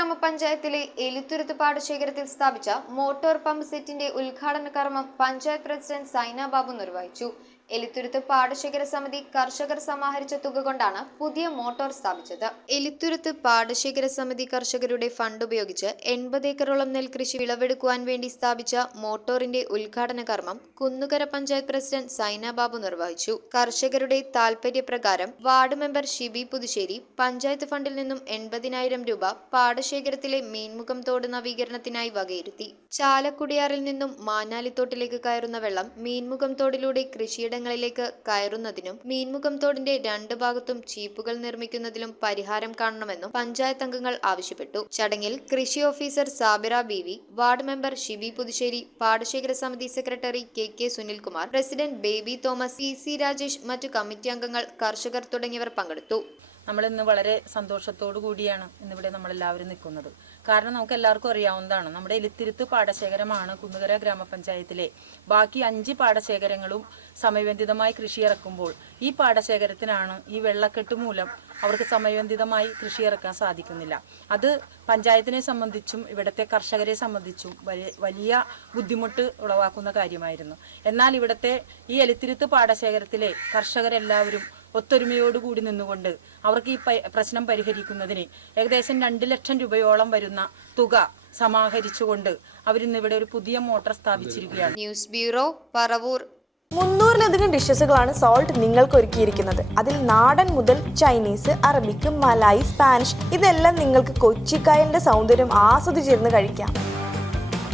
ഗ്രാമപഞ്ചായത്തിലെ എലിത്തുരുത്ത് പാടശേഖരത്തിൽ സ്ഥാപിച്ച motor pump സെറ്റിന്റെ ഉദ്ഘാടന കർമ്മം പഞ്ചായത്ത് പ്രസിഡന്റ് സൈന ബാബു നിർവഹിച്ചു. എലിത്തുരുത്ത് പാടശേഖര സമിതി കർഷകർ സമാഹരിച്ച തുക കൊണ്ടാണ് പുതിയ മോട്ടോർ സ്ഥാപിച്ചത്. എലിത്തുരുത്ത് പാടശേഖര സമിതി കർഷകരുടെ ഫണ്ട് ഉപയോഗിച്ച് 80 ഏക്കറോളം നെൽകൃഷി വിളവെടുക്കുവാൻ വേണ്ടി സ്ഥാപിച്ച മോട്ടോറിന്റെ ഉദ്ഘാടന കർമ്മം കുന്നുകര പഞ്ചായത്ത് പ്രസിഡന്റ് സൈന ബാബു നിർവഹിച്ചു. കർഷകരുടെ താൽപര്യപ്രകാരം വാർഡ് മെമ്പർ ഷിബി പുതുശ്ശേരി പഞ്ചായത്ത് ഫണ്ടിൽ നിന്നും 80,000 രൂപ പാടശേഖരത്തിലെ മീൻമുഖം തോട് നവീകരണത്തിനായി വകയിരുത്തി. ചാലക്കുടിയാറിൽ നിന്നും മാനാലിത്തോട്ടിലേക്ക് കയറുന്ന വെള്ളം മീൻമുഖം തോടിലൂടെ കൃഷിയിടങ്ങളിലേക്ക് കയറുന്നതിനും മീൻമുഖം തോടിന്റെ 2 ഭാഗത്തും ചീപ്പുകൾ നിർമ്മിക്കുന്നതിലും പരിഹാരം കാണണമെന്നും പഞ്ചായത്ത് അംഗങ്ങൾ ആവശ്യപ്പെട്ടു. ചടങ്ങിൽ കൃഷി ഓഫീസർ സാബിറ ബീവി, വാർഡ് മെമ്പർ ഷിബി പുതുശ്ശേരി, പാടശേഖര സമിതി secretary K Sunilkumar, president baby Thomas, C Rajesh, മറ്റു കമ്മിറ്റി അംഗങ്ങൾ, കർഷകർ തുടങ്ങിയവർ പങ്കെടുത്തു. നമ്മളിന്ന് വളരെ സന്തോഷത്തോടു കൂടിയാണ് ഇന്നിവിടെ നമ്മളെല്ലാവരും നിൽക്കുന്നത്. കാരണം നമുക്ക് എല്ലാവർക്കും അറിയാവുന്നതാണ്, നമ്മുടെ എലിത്തുരുത്ത് പാടശേഖരമാണ് കുന്നുകര ഗ്രാമപഞ്ചായത്തിലെ. ബാക്കി 5 പാടശേഖരങ്ങളും സമയബന്ധിതമായി കൃഷി ഇറക്കുമ്പോൾ ഈ പാടശേഖരത്തിനാണ് ഈ വെള്ളക്കെട്ട് മൂലം അവർക്ക് സമയബന്ധിതമായി കൃഷി ഇറക്കാൻ സാധിക്കുന്നില്ല. അത് പഞ്ചായത്തിനെ സംബന്ധിച്ചും ഇവിടുത്തെ കർഷകരെ സംബന്ധിച്ചും വലിയ ബുദ്ധിമുട്ട് ഉളവാക്കുന്ന കാര്യമായിരുന്നു. എന്നാൽ ഇവിടുത്തെ ഈ എലിത്തുരുത്ത് പാടശേഖരത്തിലെ കർഷകരെല്ലാവരും ഒത്തൊരുമയോടുകൂടി നിന്നുകൊണ്ട് അവർക്ക് ഈ പ്രശ്നം പരിഹരിക്കുന്നതിന് ഏകദേശം 2 ലക്ഷം രൂപയോളം വരുന്ന തുക സമാഹരിച്ചുകൊണ്ട് അവരിന്നിവിടെ ഒരു പുതിയ മോട്ടോർ സ്ഥാപിച്ചിരിക്കുകയാണ്. News bureau, Paravur. 300-ലധികം ഡിഷസുകളാണ് സോൾട്ട് നിങ്ങൾക്ക് ഒരുക്കിയിരിക്കുന്നത്. അതിൽ നാടൻ മുതൽ ചൈനീസ്, അറബിക്, മലായി, സ്പാനിഷ് ഇതെല്ലാം നിങ്ങൾക്ക് കൊച്ചിക്കായലിന്റെ സൗന്ദര്യം ആസ്വദിച്ചിരുന്ന് കഴിക്കാം.